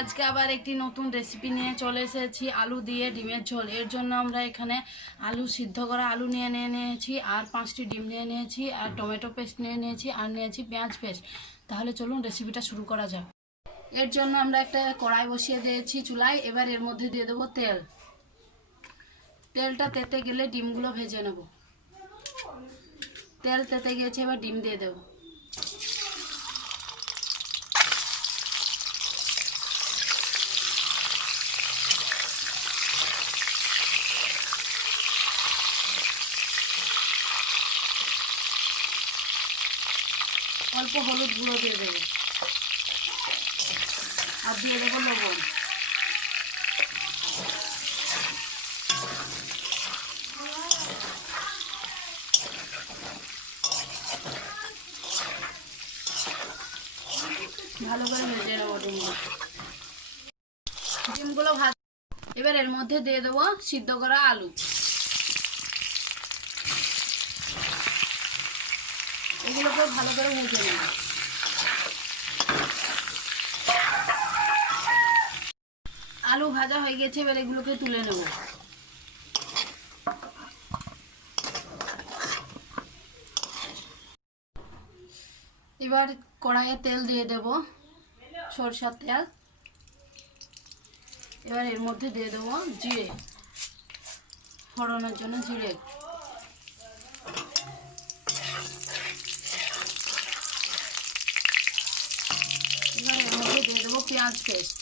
আজকে আবার একটি নতুন রেসিপি নিয়ে চলে এসেছি আলু দিয়ে ডিমের ঝোল। এর জন্য আমরা এখানে আলু সিদ্ধ করা আলু নিয়েছি আর 5টি ডিম নিয়েছি আর টমেটো পেস্ট নিয়েছি আর নিয়েছি পেঁয়াজ পেস্ট। তাহলে চলুন রেসিপিটা শুরু করা যাক। এর জন্য আমরা একটা কড়াই বসিয়ে দিয়েছি চুলায়। এবার এর মধ্যে দিয়ে দেবো তেল। তেলটা তেতে গেলে ডিমগুলো ভেজে নেব। তেল তেতে গিয়েছে, এবার ডিম দিয়ে দেবো। অল্প হলুদ গুঁড়ো দিয়ে দেবো আর দিয়ে দেবো লবণ। ভালো করে ভেজে নেবো ডিমগুলো ভাজ। এবার এর মধ্যে দিয়ে দেবো সিদ্ধ করা আলু। এগুলোকে ভালো করে ভেজে নেব। আলু ভাজা হয়ে গেছে, এবার এগুলোকে তুলে নেব। এবার কড়াইয়ে তেল দিয়ে দেব, সরষের তেল। এবার এর মধ্যে দিয়ে দেবো জিরে, ফোড়নের জন্য জিরে। এবার এর মধ্যে দিয়ে দেবো পেঁয়াজ পেস্ট।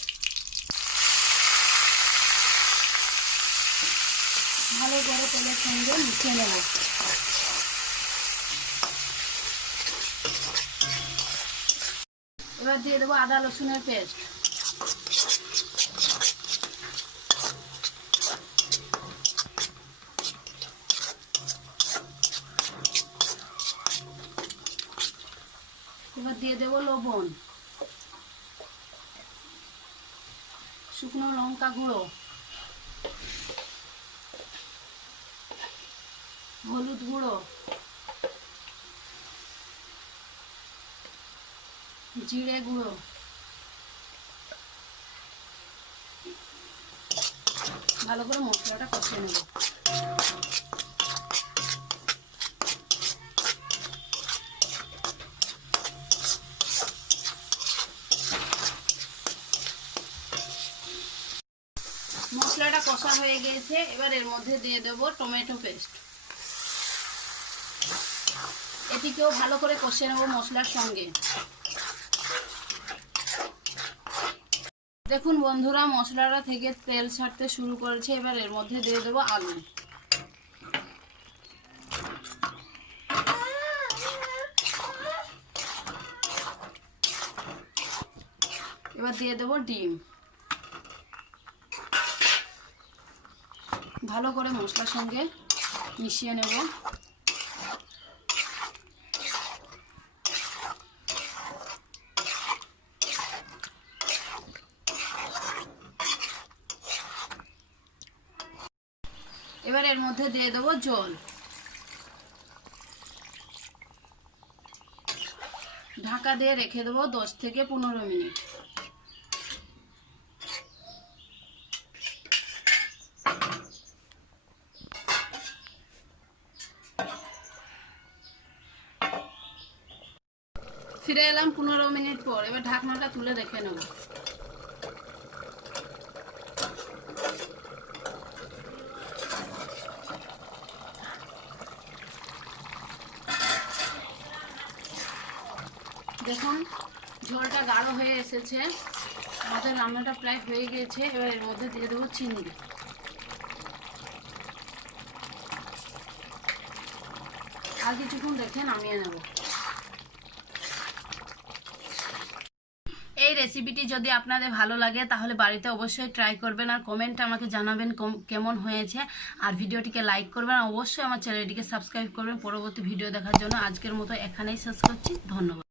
ভালো করে তেলের সঙ্গে মিশিয়ে নেব। এবার দিয়ে দেবো আদা রসুনের পেস্ট। এবার দিয়ে দেবো লবণ, শুকনো লঙ্কা গুঁড়ো, হলুদ গুঁড়ো, জিরে গুঁড়ো। ভালো করে মশলাটা কষিয়ে নেব। মশলাটা কষা হয়ে গেছে, এবার এর মধ্যে দিয়ে দেবো টমেটো পেস্ট। এটিকেও ভালো করে কষিয়ে নেব মশলার সঙ্গে। দেখুন বন্ধুরা, মশলাটা থেকে তেল ছাড়তে শুরু করেছে। এবার এর মধ্যে দিয়ে দেবো আলু। এবার দিয়ে দেবো ডিম। ভালো করে মশলার সঙ্গে মিশিয়ে নেব। এবার এর মধ্যে দিয়ে দেবো জল। ঢাকা দিয়ে রেখে দেবো 10 থেকে 15 মিনিট। ফিরে এলাম 15 মিনিট পর। এবার ঢাকনাটা তুলে দেখে নেব। দেখুন ঝোলটা গাঢ় হয়ে এসেছে, আমাদের রান্নাটা প্রায় হয়ে গেছে। এবার এর মধ্যে দিয়ে দেবো চিনি। আর কিছুক্ষণ রেখে নামিয়ে নেব। এই রেসিপিটি যদি আপনাদের ভালো লাগে তাহলে বাড়িতে অবশ্যই ট্রাই করবেন আর কমেন্টে আমাকে জানাবেন কেমন হয়েছে। আর ভিডিওটিকে লাইক করবেন, অবশ্যই আমার চ্যানেলটিকে সাবস্ক্রাইব করবেন পরবর্তী ভিডিও দেখার জন্য। আজকের মতো এখানেই শেষ করছি। ধন্যবাদ।